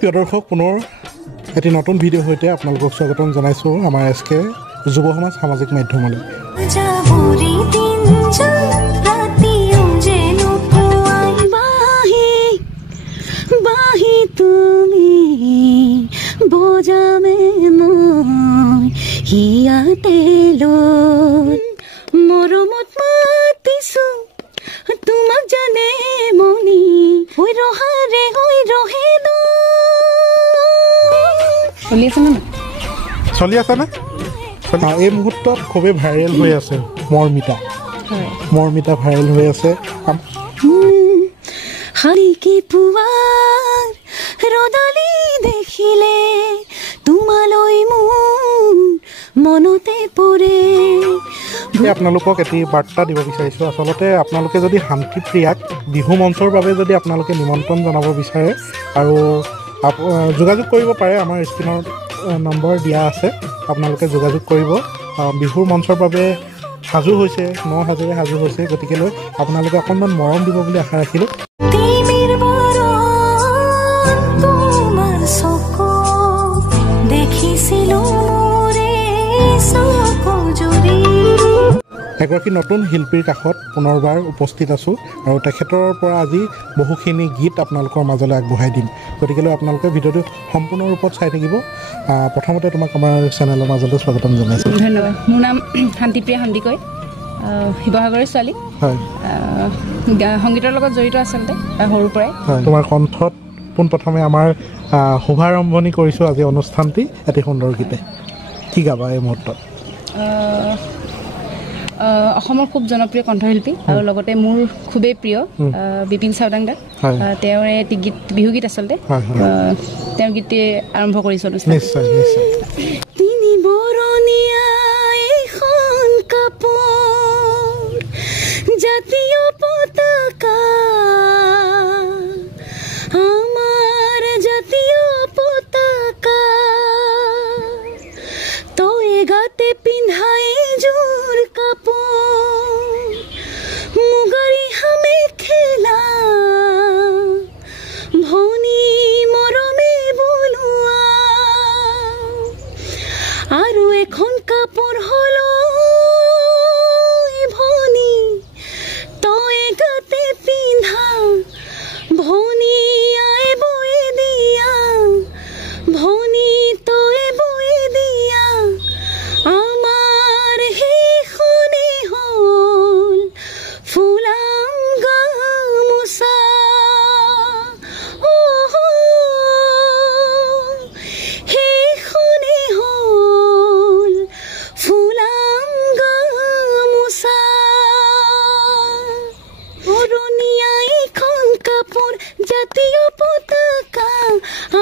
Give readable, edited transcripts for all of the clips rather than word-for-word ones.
প্ৰিয় দৰ্শক পুনৰ এটি নতুন ভিডিঅ' সৈতে আপোনালোকক স্বাগতম জনাইছোঁ আমাৰ SK যুৱ সমাজ সামাজিক মাধ্যমলৈ। মৰমত মাতিছো তোমাক জানে মনি হৈ ৰহাৰে হৈ ৰহে চলি আছে নে? এই মুহূৰ্তত খুবেই ভাইৰেল হৈ আছে মৰমিতা ভাইৰেল হৈ আছে। হাৰিকি পুৱাৰ ৰদালি দেখিলে তোমালৈ মোৰ মনতে পৰে। আপোনালোকক এটি বাৰ্তা দিব বিচাৰিছোঁ। আচলতে আপোনালোকে যদি শান্তিপ্ৰিয়াক বিহু মঞ্চৰ বাবে যদি আপোনালোকে নিমন্ত্ৰণ জনাব বিচাৰে আৰু যোগাযোগ কৰিব পাৰে, আমাৰ স্ক্ৰীনৰ নম্বৰ দিয়া আছে, আপোনালোকে যোগাযোগ কৰিব। বিহুৰ মঞ্চৰ বাবে সাজু হৈছে, সাজেৰে সাজু হৈছে, গতিকেলৈ আপোনালোকে অকণমান মৰম দিব বুলি আশা ৰাখিলোঁ। এগৰাকী নতুন শিল্পীৰ কাষত পুনৰবাৰ উপস্থিত আছোঁ আৰু তেখেতৰ পৰা আজি বহুখিনি গীত আপোনালোকৰ মাজলৈ আগবঢ়াই দিম। গতিকেলৈ আপোনালোকে ভিডিঅ'টো সম্পূৰ্ণ ৰূপত চাই থাকিব। প্ৰথমতে তোমাক আমাৰ চেনেলৰ মাজলৈ স্বাগতম জনাইছোঁ। ধন্যবাদ। মোৰ নাম শান্তিপ্ৰিয়া সন্দিকৈ, শিৱসাগৰৰ ছোৱালী। হয়, সংগীতৰ লগত জড়িত আচলতে সৰুৰ পৰাই। তোমাৰ কণ্ঠত পোনপ্ৰথমে আমাৰ শুভাৰম্ভণি কৰিছোঁ আজি অনুষ্ঠানটি এটি সুন্দৰ গীতে। কি গাবা এই মুহূৰ্তত? অসমৰ খুব জনপ্ৰিয় কণ্ঠশিল্পী আৰু লগতে মোৰ খুবেই প্ৰিয় বিপিন চাওদাংদা, তেওঁৰ এটি গীত, বিহুগীত আচলতে, তেওঁৰ গীতে আৰম্ভ কৰিছোঁ অনুষ্ঠান। নিশ্চয় নিশ্চয়। তিনি বৰণীয়া এখন কাপোৰ, জাতীয় পতাকা, আমাৰ জাতীয় পতাকা, তই গাতে পিন্ধাই জোৰ কাপোৰ, মুগাৰী হামে খেলা, ভনী মৰমে বলোৱা, আৰু এখন কাপোৰ হলো ভনী তই গাতে পিন্ধা, ভনী আই বৈ দিয়া, ভনী তই বৈ দিয়া, আমাৰ সেইখনে হ'ল ফুলাম গামোচা। সেইখনে হ'ল ফুলাম গামোচা, বৰণীয়া এখন কাপোৰ, জাতীয় পতাকা,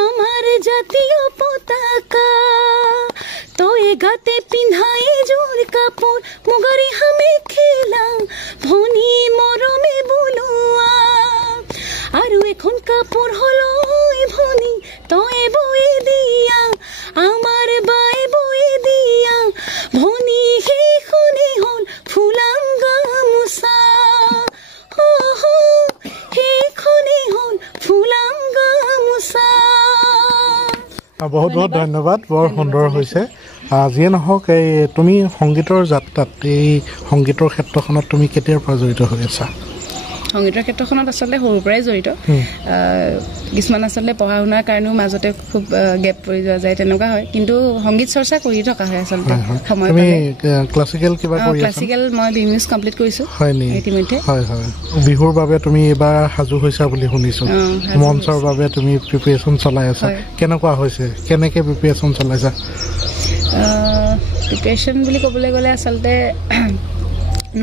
আমাৰ জাতীয় পতাকা, তই গাতে পিন্ধাই জোৰ কাপোৰ, মুগাৰী হামে খেলা, ভনী মৰমে বলোৱা, আৰু এখন কাপোৰ হলো ভনী তই বৈ দিয়া, আমাৰ বাই বৈ দিয়া, ভনী সেইখনে হ'ল ফুলাম গামোচা, সেইখনে হ'ল ফুলাম গামোচা। বহুত বহুত ধন্যবাদ, বৰ সুন্দৰ হৈছে। যিয়ে নহওক, এই তুমি সংগীতৰ যাত্ৰাত, এই সংগীতৰ ক্ষেত্ৰখনত তুমি কেতিয়াৰ পৰা জড়িত হৈ আছা? সংগীতৰ ক্ষেত্ৰখনত আচলতে সৰুৰ পৰাই জড়িত। কিছুমান আচলতে পঢ়া শুনাৰ কাৰণেও মাজতে খুব গেপ পৰি যোৱা যায়, তেনেকুৱা হয়, কিন্তু সংগীত চৰ্চা কৰি থকা হয় আচলতে সময় পালে। ক্লাছিকেল কিবা কৰি আছা? ক্লাছিকেল মই BMUs কমপ্লিট কৰিছোঁ ইতিমধ্যে। হয় হয়। বিহুৰ বাবে তুমি এইবাৰ সাজু হৈছা বুলি শুনিছোঁ, মঞ্চৰ বাবে তুমি প্ৰিপেৰেশ্যন চলাই আছা, কেনেকুৱা হৈছে? কেনেকৈ প্ৰিপেৰেশ্যন চলাইছা? প্ৰিপেৰেশ্যন বুলি ক'বলৈ গ'লে আচলতে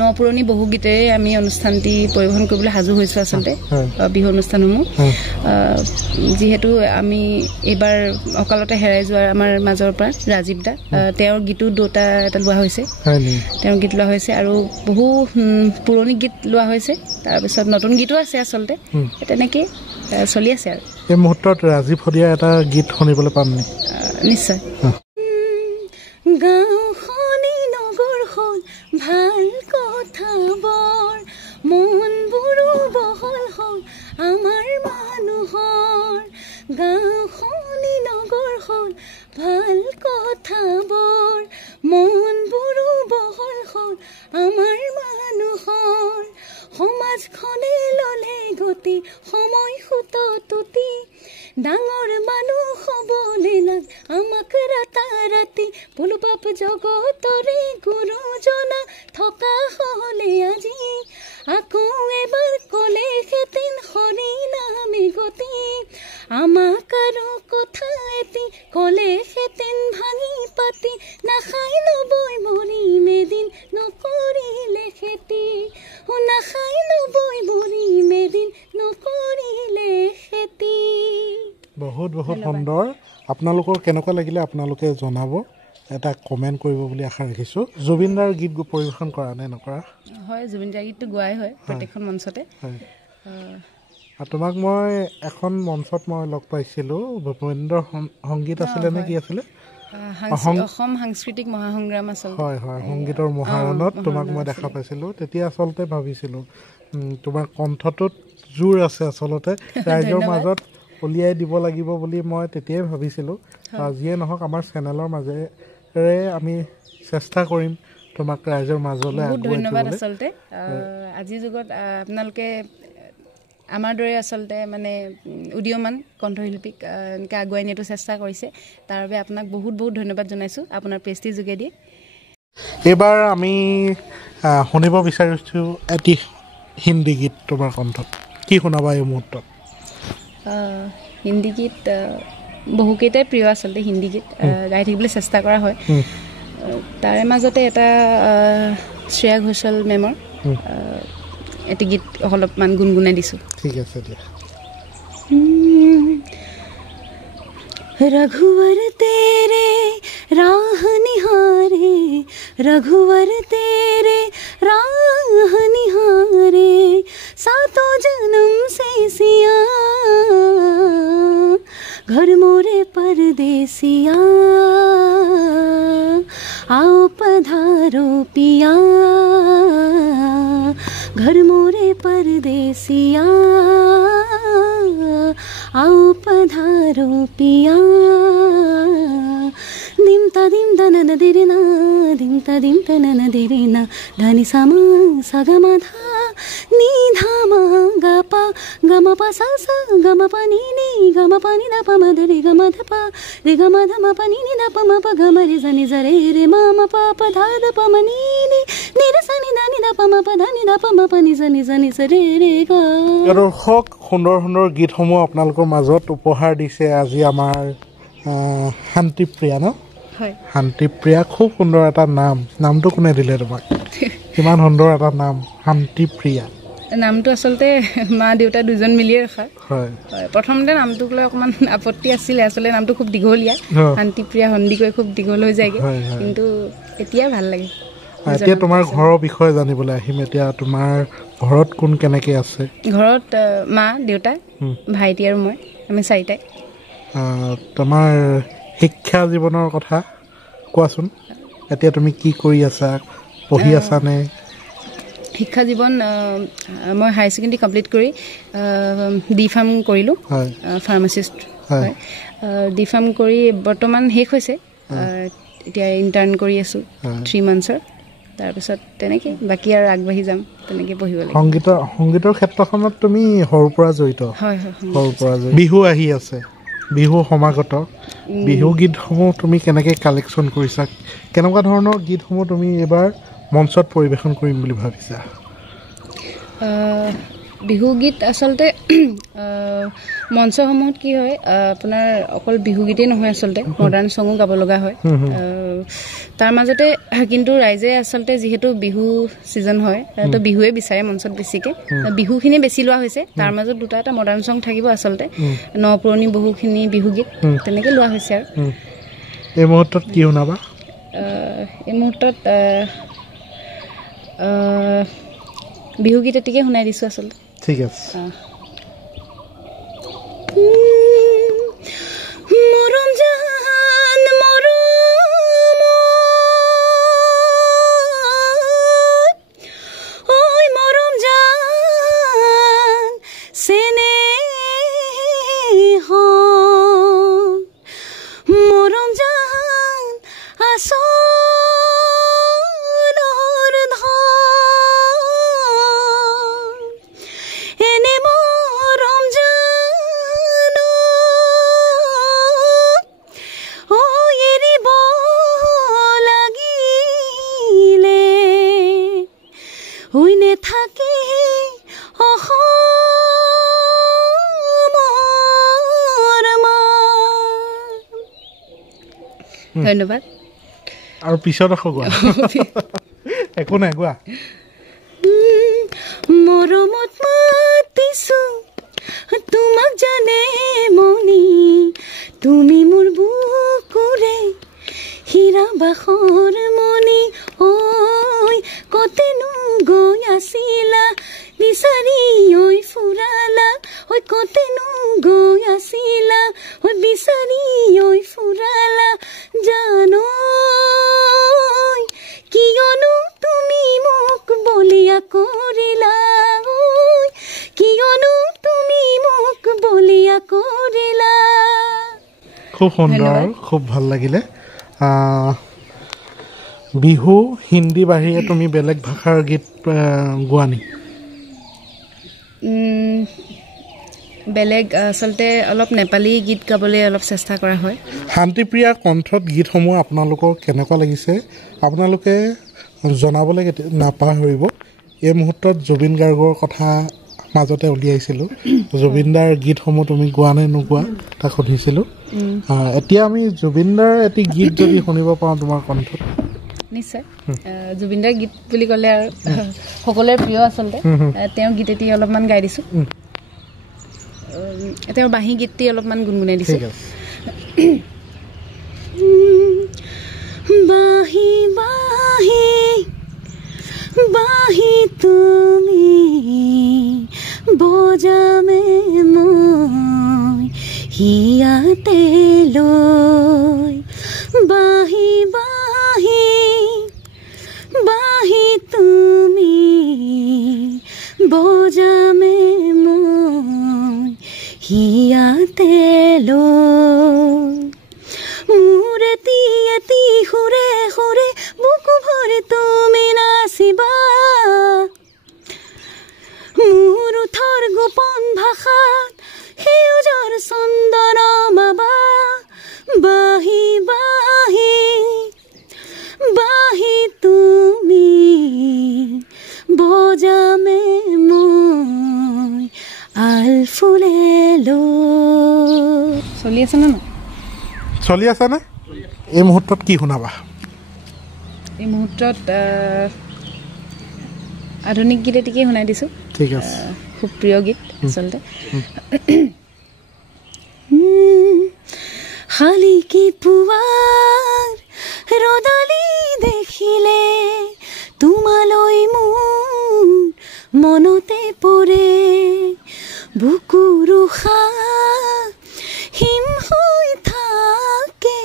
ন পুৰণি বহু গীতেৰে আমি অনুষ্ঠানটি পৰিৱেশন কৰিবলৈ সাজু হৈছোঁ আচলতে, বিহু অনুষ্ঠানসমূহ। যিহেতু আমি এইবাৰ অকালতে হেৰাই যোৱাৰ আমাৰ মাজৰ পৰা ৰাজীৱ দা, তেওঁৰ গীতো দুটা এটা লোৱা হৈছে, তেওঁৰ গীত লোৱা হৈছে, আৰু বহু পুৰণি গীত লোৱা হৈছে, তাৰপিছত নতুন গীতো আছে আচলতে, তেনেকেই চলি আছে। আৰু এই মুহূৰ্তত ৰাজীৱ শদিয়াৰ এটা গীত শুনিবলৈ পাম নি? নিশ্চয়। গাঁওখনি নগৰ হ'ল ভাল কথাবোৰ, মনবোৰো বহল হ'ল আমাৰ মানুহৰ, গাঁওখনি নগৰ হ'ল ভাল কথাবোৰ মনবোৰো বহল হ'ল আমাৰ মানুহৰ সমাজখনে ল'লে গতি সময় সুততুতি ডাঙৰ মানুহ হ'বলে লাগ আমাক ৰাতাৰাতি ভুলপাপ জগতৰে গুৰুজনা থকা হ'লে আজি আকৌ এবাৰ ক'লে হেতেন হৰি নামে গতি আমাক আৰু কথা এটি ক'লে হেতেন ভাঙি পাতি নাখাই নবৈ মৰিম এদিন নকৰিলে খেতি নাখাই নবৈ মৰিম এদিন নকৰিলে খেতি বহুত বহুত সুন্দৰ আপোনালোকৰ কেনেকুৱা লাগিলে আপোনালোকে জনাব এটা কমেণ্ট কৰিব বুলি আশা ৰাখিছোঁ জুবিন দাৰ গীত পৰিৱেশন কৰা নে নকৰা হয় জুবিন দাৰ গীতটো গোৱাই হয় প্ৰত্যেকখন মঞ্চতে হয় আৰু তোমাক মই এখন মঞ্চত মই লগ পাইছিলোঁ ভূপেন্দ্ৰ সংগীত আছিলে নে কি আছিলে অসম সাংস্কৃতিক মহাসংগ্ৰাম আচলতে হয় হয় সংগীতৰ মহাৰণত তোমাক মই দেখা পাইছিলোঁ তেতিয়া আচলতে ভাবিছিলোঁ তোমাৰ কণ্ঠটোত জোৰ আছে আচলতে ৰাইজৰ মাজত উলিয়াই দিব লাগিব বুলি মই তেতিয়াই ভাবিছিলোঁ যিয়ে নহওক আমাৰ চেনেলৰ মাজেৰে আমি চেষ্টা কৰিম তোমাক ৰাইজৰ মাজলৈ বহুত ধন্যবাদ আচলতে আজিৰ যুগত আপোনালোকে আমাৰ দৰে আচলতে মানে উদীয়মান কণ্ঠশিল্পীক এনেকৈ আগুৱাই নিয়াটো চেষ্টা কৰিছে তাৰ বাবে আপোনাক বহুত বহুত ধন্যবাদ জনাইছোঁ আপোনাৰ পেজটিৰ যোগেদি এইবাৰ আমি শুনিব বিচাৰিছোঁ এটি হিন্দী গীত তোমাৰ কণ্ঠত কি শুনাবা এই মুহূৰ্তত হিন্দী গীত বহুকেইটাই প্ৰিয় আচলতে হিন্দী গীত গাই থাকিবলৈ চেষ্টা কৰা হয় তাৰে মাজতে এটা শ্ৰেয়া ঘোষাল মেমৰ এটি গীত অলপমান গুণগুণাই দিছোঁ ঠিক আছে দিয়া रघुवर तेरे राह निहारे रघुवर तेरे राह निहारे सातों जन्म से सिया घर मोरे परदेसिया आओ पधारो पिया घर मोरे परदेसिया आओ पधारो पिया दिम तदिम दनन दिरिना दिम तदिम तनन दिरिना धनि समा सगमधा नी धामा गपा गमप सा सा गमप नी नी गमप नि द प म द रे गम ध प रे गम ध म प नि नि द प म प ग म रे ज नि ज रे रे म म प प ध द प म नि नि नि रे स नि द नि द प म प ध नि द प म प नि ज रे रे ग দৰ্শক সুন্দৰ সুন্দৰ গীতসমূহ আপোনালোকৰ মাজত উপহাৰ দিছে আজি আমাৰ শান্তিপ্ৰিয়া ন হয় শান্তিপ্ৰিয়া খুব সুন্দৰ এটা নামটো কোনে দিলে তোমাক কিমান সুন্দৰ এটা নাম শান্তিপ্ৰিয়া নামটো আচলতে মা দেউতা দুজন মিলিয়ে ৰখা হয় প্ৰথমতে নামটোক লৈ অকণমান আপত্তি আছিলে আচলতে নামটো খুব দীঘলীয়া শান্তিপ্ৰিয়া সন্দিকৈ খুব দীঘল হৈ যায়গৈ কিন্তু এতিয়া ভাল লাগে এতিয়া তোমাৰ ঘৰৰ বিষয়ে জানিবলৈ আহিম এতিয়া তোমাৰ ঘৰত কোন কেনেকৈ আছে ঘৰত মা দেউতা ভাইটি আৰু মই আমি চাৰিটাই তোমাৰ শিক্ষা জীৱনৰ কথা কোৱাচোন এতিয়া তুমি কি কৰি আছা পঢ়ি আছানে শিক্ষা জীৱন মই হায়াৰ ছেকেণ্ডেৰী কমপ্লিট কৰি ডি ফাৰ্ম কৰিলোঁ ফাৰ্মাচিষ্ট হয় ডি ফাৰ্ম কৰি বৰ্তমান শেষ হৈছে এতিয়া ইণ্টাৰ্ণ কৰি আছোঁ 3 মান্থছৰ তাৰপিছত তেনেকৈ বাকী আৰু আগবাঢ়ি যাম তেনেকৈ পঢ়িব লাগিব সংগীতৰ ক্ষেত্ৰখনত তুমি সৰুৰ পৰা জড়িত হয় সৰুৰ পৰা বিহু আহি আছে বিহু সমাগত বিহু গীতসমূহ তুমি কেনেকৈ কালেকশ্যন কৰিছা কেনেকুৱা ধৰণৰ গীতসমূহ তুমি এইবাৰ মঞ্চত পৰিৱেশন কৰিম বুলি ভাবিছা বিহু গীত আচলতে মঞ্চসমূহত কি হয় আপোনাৰ অকল বিহু গীতেই নহয় আচলতে মডাৰ্ণ ছঙো গাব লগা হয় তাৰ মাজতে কিন্তু ৰাইজে আচলতে যিহেতু বিহু ছিজন হয় তো বিহুৱে বিচাৰে মঞ্চত বেছিকৈ বিহুখিনি বেছি লোৱা হৈছে তাৰ মাজত দুটা এটা মডাৰ্ণ ছং থাকিব আচলতে ন পুৰণি বহুখিনি বিহু গীত তেনেকৈ লোৱা হৈছে আৰু এই মুহূৰ্তত কি শুনাবা এই মুহূৰ্তত বিহু গীত এটিকে শুনাই দিছোঁ আচলতে ঠিক আছে মৰম জান মৰম ঐ মৰম জান চেনে ধন্যবাদ আৰু পিছত আকৌ গোৱা একো নাই গোৱা মৰমত মাতিছো তোমাক জানে মনি তুমি মোৰ বুকুৰে হীৰা বাখৰ মনি ঐ কতেনো গৈ আছিলা বিচাৰি ঐ ফুৰালা ঐ কতেনো গৈ আছিলা ঐ বিচাৰি ঐ ফুৰালা জানো কিয়নো তুমি মোক বলিয়া কৰিলা কিয়নো তুমি মোক বলিয়া কৰিলা খুব সুন্দৰ খুব ভাল লাগিলে বিহু হিন্দী বাহিৰে তুমি বেলেগ ভাষাৰ গীত গোৱা নি বেলেগ আচলতে অলপ নেপালী গীত গাবলৈ অলপ চেষ্টা কৰা হয় শান্তিপ্ৰিয়া কণ্ঠত গীতসমূহ আপোনালোকৰ কেনেকুৱা লাগিছে আপোনালোকে জনাবলৈ নাপাহৰিব এই মুহূৰ্তত জুবিন গাৰ্গৰ কথা মাজতে উলিয়াইছিলোঁ জুবিনদাৰ গীতসমূহ তুমি গোৱা নে নোগোৱা তাক সুধিছিলোঁ এতিয়া আমি জুবিনদাৰ এটি গীত যদি শুনিব পাৰোঁ তোমাৰ কণ্ঠত নিশ্চয় জুবিনদাৰ গীত বুলি ক'লে আৰু সকলোৰে প্ৰিয় আচলতে তেওঁৰ গীত এটি অলপমান গাই দিছোঁ তেওঁৰ বাঁহী গীতটি অলপমান গুণগুণাই দিছোঁ বাঁহী বাঁহী বাঁহী তুমি বজামে মই হিয়াতে লৈ বাঁহী বাঁহী বাঁহী তুমি বজামে মই হিয়াতে লৈ মোৰ এটি এটি সুৰে সুৰে বুকু ভৰি তুমি নাচিবা মোৰ উঠৰ গোপন ভাষাত সেউজৰ চন্দন মাবা বাঁহী বাঁহী বাঁহী তুমি বজামে মই আল ফুলে লৈ চলি আছে নে নাই চলি আছেনে এই মুহূৰ্তত কি শুনাবা এই মুহূৰ্তত আধুনিক গীত এটিকে শুনাই দিছোঁ ঠিক আছে খুব প্ৰিয় গীত আচলতে শালিকি পুৱাৰ ৰদালি দেখিলে তোমালৈ মোৰ মনতে পৰে বুকুৰ উশাহ হিম হৈ থাকে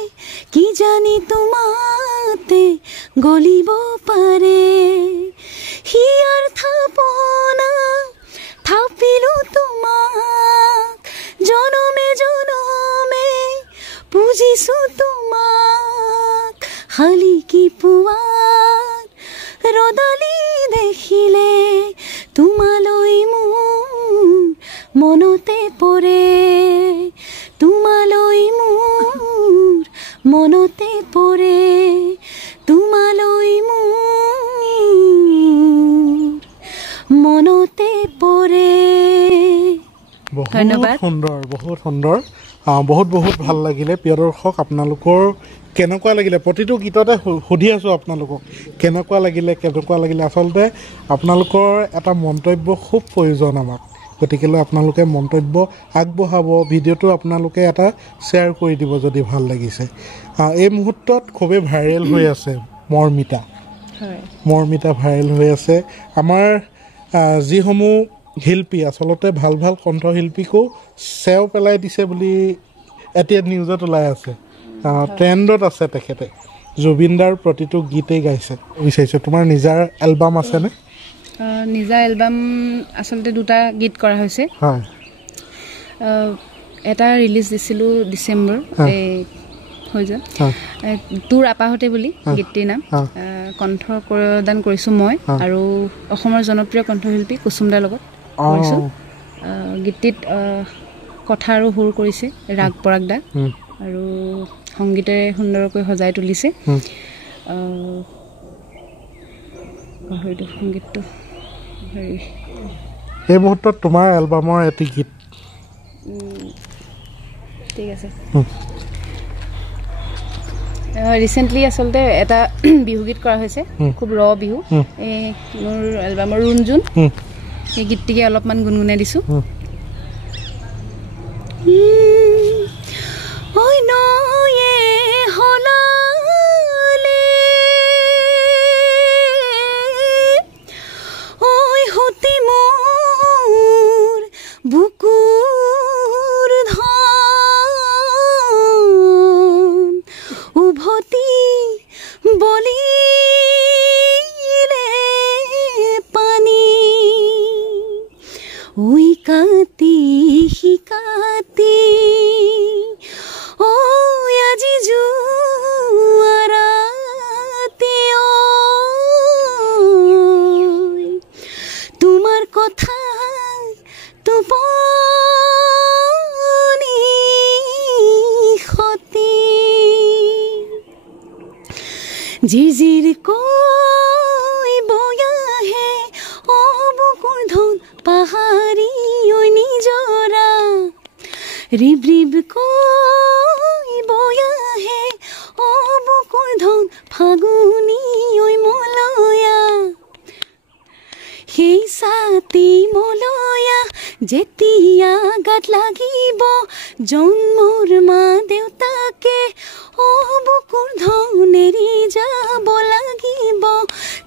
কি জানি তোমাতে গলিব পাৰে হিয়াৰ থাপনা থাপিলো তোমাক জনমে জনমে পুজিছো তোমাক শালিকি পুৱাৰ ৰদালি দেখিলে তোমালৈ মোৰ মনতে পৰে তোমালৈ মোৰ মনতে পৰে তোমালৈ মোৰ মনতে পৰে ধন্যবাদ। বহুত সুন্দৰ বহুত বহুত ভাল লাগিলে প্ৰিয় দৰ্শক আপোনালোকৰ কেনেকুৱা লাগিলে প্ৰতিটো গীততে সুধি আছোঁ আপোনালোকক কেনেকুৱা লাগিলে আচলতে আপোনালোকৰ এটা মন্তব্য খুব প্ৰয়োজন আমাক গতিকেলৈ আপোনালোকে মন্তব্য আগবঢ়াব ভিডিঅ'টো আপোনালোকে এটা শ্বেয়াৰ কৰি দিব যদি ভাল লাগিছে এই মুহূৰ্তত খুবেই ভাইৰেল হৈ আছে মৰ্মিতা ভাইৰেল হৈ আছে আমাৰ যিসমূহ শিল্পী আচলতে ভাল ভাল কণ্ঠশিল্পীকো চেও পেলাই দিছে বুলি এতিয়া নিউজত ওলাই আছে ট্ৰেণ্ডত আছে তেখেতে জুবিনদাৰ প্ৰতিটো গীতেই গাইছে বিচাৰিছোঁ তোমাৰ নিজৰ এলবাম আছেনে নিজা এলবাম আচলতে দুটা গীত কৰা হৈছে হয় এটা ৰিলিজ দিছিলোঁ ডিচেম্বৰ এই হৈ যায় তোৰ আপাহতে বুলি গীতটিৰ নাম কণ্ঠ প্ৰদান কৰিছোঁ মই আৰু অসমৰ জনপ্ৰিয় কণ্ঠশিল্পী কুসুমদাৰ লগত কৰিছোঁ গীতটিত কথা আৰু সুৰ কৰিছে ৰাগ পৰাগ দা আৰু সংগীতেৰে সুন্দৰকৈ সজাই তুলিছে সংগীতটো এই মুহূৰ্তত তোমাৰ এলবামৰ এটি গীত ঠিক আছে ৰিচেণ্টলি আচলতে এটা বিহুগীত কৰা হৈছে, খুব বিহু। এই মোৰ এলবামৰ ৰুণজুন, এই গীতটিকে অলপমান গুণগুণাই দিছোঁ। জিজিৰ কৈ বয়াহে বুকুৰ ধন পাহাৰী নিজৰা ৰিব ৰিব কৈ বয়াহে বুকুৰ ধন ফাগুনী মলয়া সেই ছাতি মলয়া যেতিয়া গাত লাগিব জন্মৰ মা দেউতাকে বুকুৰ ধন এৰি যাব লাগিব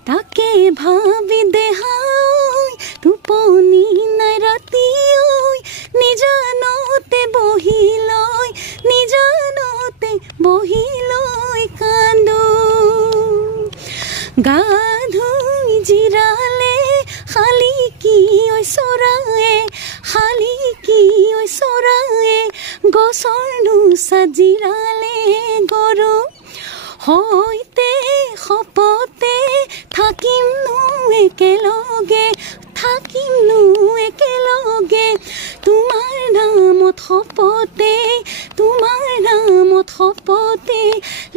তাকে ভাবি দেহাই টোপনি নাই ৰাতি নিজানতে বহি লৈ কান্দো গা ধুই জিৰালে খালি কি চৰায়ে গছৰ নোচাত জিৰালে গৰু হৈতে শপতে থাকিমনো একেলগে তোমাৰ নামত শপতে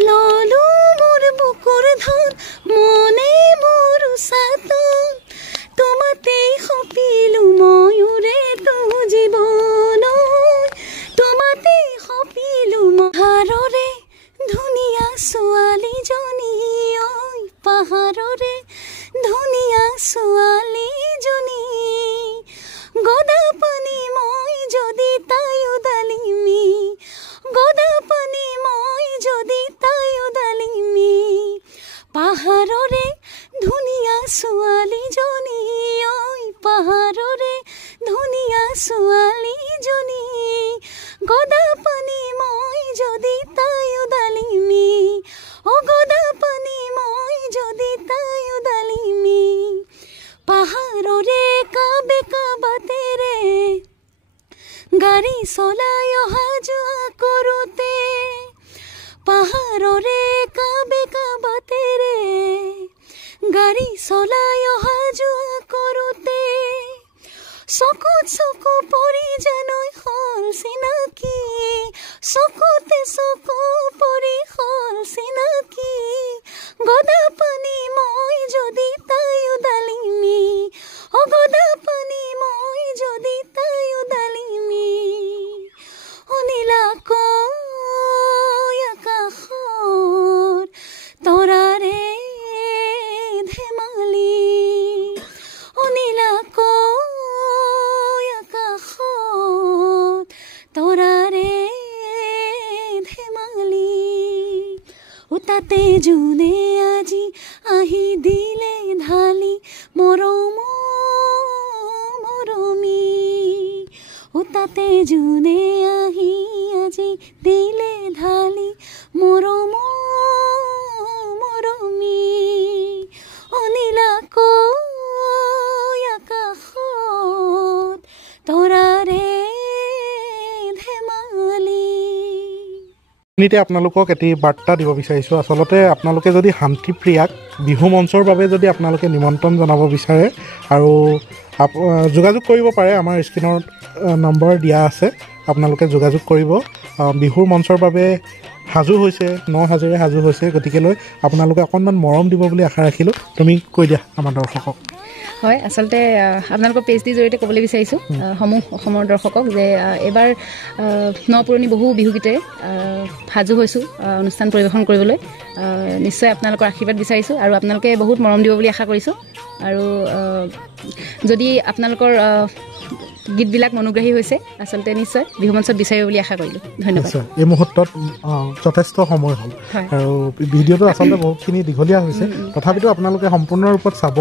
ললো মোৰ বুকুৰ ধন মনে মোৰ উচাতন তোমাতে সপিলো ময়ূৰে তো জীৱন তোমাতে সপিলো পাহাৰৰে ধুনীয়া ছোৱালীজনী পাহাৰৰে ধুনীয়া ছোৱালীজনী গদা পানী মই যদি তায়ো ডালিমি পাহাৰৰে ধুনীয়া ছোৱালীজনী পাহাৰৰে ধুনীয়া ছোৱালীজনী গদা পানী মই যদি তায়ো ডালিমি গদা পানী মই যদি তায়ো ডালিমি পাহাৰৰে কাবে কাবাতেৰে গাড়ী চলাই অহা যোৱা কৰোঁতে পাহাৰৰে কাবে কাবাতেৰে গাড়ী চলাই অহা যোৱা কৰোঁতে চকুত চকু পৰি জানৈ হ'ল চিনাকি চকুতে চকু পৰি হ'ল চিনাকি গদা পানী মই যদি তায়ো ডালিমি গদা পানী মই যদি তায়ো ডালিমি নীলা আকাশৰ তৰাৰে ধেমালি নীলা আকাশত তৰাৰে ধেমালি তাতে জোনে আজি আহি দিলে ঢালি মৰমী তাতে জোনে আহি আজি দিলে ঢালি মৰমী নীলা আকাশত তৰাৰে ধেমালি। আপোনালোকক এটি বাৰ্তা দিব বিচাৰিছোঁ। আচলতে আপোনালোকে যদি শান্তিপ্ৰিয়াক বিহু মঞ্চৰ বাবে যদি আপোনালোকে নিমন্ত্ৰণ জনাব বিচাৰে আৰু যোগাযোগ কৰিব পাৰে, আমাৰ স্ক্ৰীণৰ নম্বৰ দিয়া আছে, আপোনালোকে যোগাযোগ কৰিব। বিহুৰ মঞ্চৰ বাবে সাজু হৈছে, ন সাজেৰে সাজু হৈছে, গতিকেলৈ আপোনালোকে অকণমান মৰম দিব বুলি আশা ৰাখিলোঁ। তুমি কৈ দিয়া আমাৰ দৰ্শকক। হয়, আচলতে আপোনালোকৰ পেজটিৰ জৰিয়তে ক'বলৈ বিচাৰিছোঁ সমূহ অসমৰ দৰ্শকক যে এইবাৰ ন পুৰণি বহু বিহুগীতেৰে সাজু হৈছোঁ অনুষ্ঠান পৰিৱেশন কৰিবলৈ। নিশ্চয় আপোনালোকৰ আশীৰ্বাদ বিচাৰিছোঁ আৰু আপোনালোকে বহুত মৰম দিব বুলি আশা কৰিছোঁ। আৰু যদি আপোনালোকৰ গীতবিলাক মনোগ্ৰাহী হৈছে আচলতে নিশ্চয় বিহু মঞ্চত বিচাৰিব বুলি আশা কৰিলোঁ। ধন্যবাদ। এই মুহূৰ্তত যথেষ্ট সময় হ'ল আৰু ভিডিঅ'টো আচলতে বহুতখিনি দীঘলীয়া হৈছে, তথাপিতো আপোনালোকে সম্পূৰ্ণ ৰূপত চাব,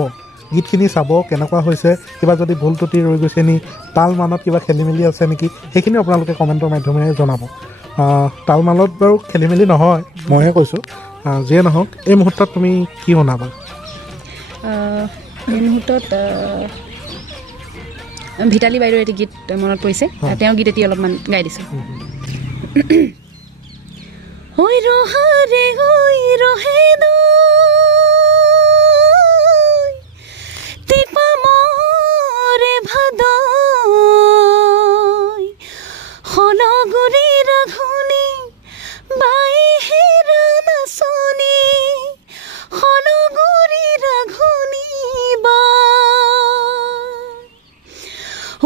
গীতখিনি চাব কেনেকুৱা হৈছে, কিবা যদি ভুল ত্ৰুটি ৰৈ গৈছে নি, তাল মানত কিবা খেলি মেলি আছে নেকি, সেইখিনি আপোনালোকে কমেণ্টৰ মাধ্যমেৰে জনাব। তাল মালত বাৰু খেলি মেলি নহয়, মইহে কৈছোঁ। যিয়ে নহওক, এই মুহূৰ্তত তুমি কি শুনাবা? এই মুহূৰ্তত ভিতালী বাইদেউৰ এটি গীত মনত পৰিছে, তেওঁৰ গীত এটি অলপমান গাই দিছোঁ। ঐ ৰহাৰে ঐ ৰহে টিপা মৰে ভাদৈ হলগুৰি ৰাঘুনি বাই হেৰা নাচনি হলগুৰি ৰাঘুনি বা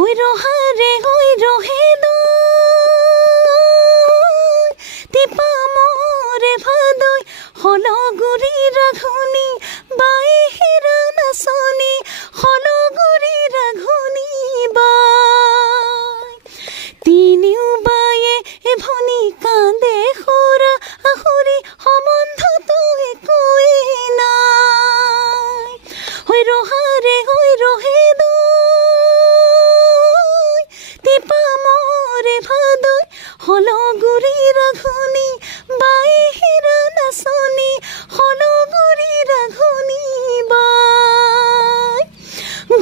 ঐ ৰহাৰে ঐ ৰহে টিপা মৰে ভাদৈ হলগুৰি ৰাঘুনি বাই হেৰা নাচনি হলগুৰি ৰাঘুনি বাই তিনিও বায়ে ভনী কান্দে সুৰা আহুৰি সম্বন্ধটো একোৱেই নাই ঐ ৰহাৰে ঐ ৰহে টিপা মৰে ভাদৈ হলগুৰি ৰাঘুনি বাই হেৰা নাচনি হলগুৰি ৰাঘুনি বাই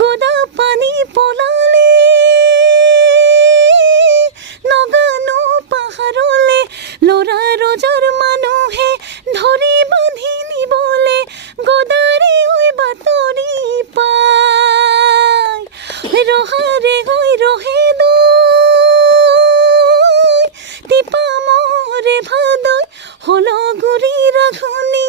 গোদা পানী পলালে নগানো পাহাৰলে ল'ৰা ৰজাৰ মানুহে ধৰি বান্ধি নিবলে গোদাৰে ঐ বাতৰি পায় ৰহাৰে ঐ ৰহে টিপা মৰে ভাদৈ হলগুৰি ৰাঘুনি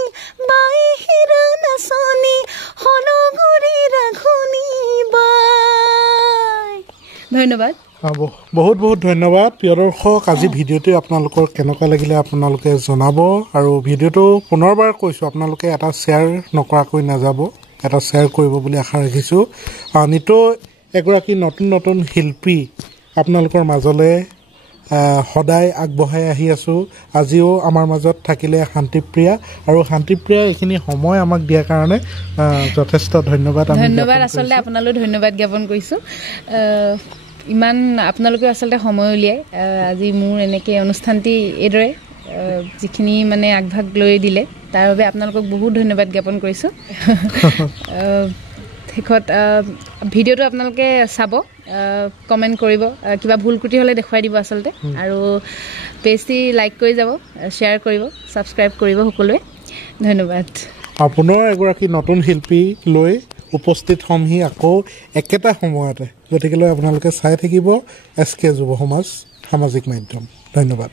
বাই হেৰা নাচনি হলগুৰি ৰাঘুনি বাই। ধন্যবাদ। বহুত বহুত ধন্যবাদ প্ৰিয় দৰ্শক। আজি ভিডিঅ'টো আপোনালোকৰ কেনেকুৱা লাগিলে আপোনালোকে জনাব, আৰু ভিডিঅ'টো পুনৰবাৰ কৈছোঁ আপোনালোকে এটা শ্বেয়াৰ নকৰাকৈ নাযাব, এটা শ্বেয়াৰ কৰিব বুলি আশা ৰাখিছোঁ। নিতৌ এগৰাকী নতুন নতুন শিল্পী আপোনালোকৰ মাজলৈ সদায় আগবঢ়াই আহি আছোঁ। আজিও আমাৰ মাজত থাকিলে শান্তিপ্ৰিয়া, আৰু শান্তিপ্ৰিয়া এইখিনি সময় আমাক দিয়াৰ কাৰণে যথেষ্ট ধন্যবাদ। ধন্যবাদ, আচলতে আপোনালৈ ধন্যবাদ জ্ঞাপন কৰিছোঁ। ইমান আপোনালোকে আচলতে সময় উলিয়াই আজি মোৰ এনেকৈ অনুষ্ঠানটি এইদৰে যিখিনি মানে আগভাগ লৈ দিলে তাৰ বাবে আপোনালোকক বহুত ধন্যবাদ জ্ঞাপন কৰিছোঁ। শেষত ভিডিঅ'টো আপোনালোকে চাব, কমেণ্ট কৰিব, কিবা ভুল ত্ৰুটি হ'লে দেখুৱাই দিব আচলতে, আৰু পেজটি লাইক কৰি যাব, শ্বেয়াৰ কৰিব, ছাবস্ক্ৰাইব কৰিব সকলোৱে। ধন্যবাদ। পুনৰ এগৰাকী নতুন শিল্পী লৈ উপস্থিত হ'মহি আকৌ একেটা সময়তে, গতিকেলৈ আপোনালোকে চাই থাকিব SK যুৱ সমাজ সামাজিক মাধ্যম। ধন্যবাদ।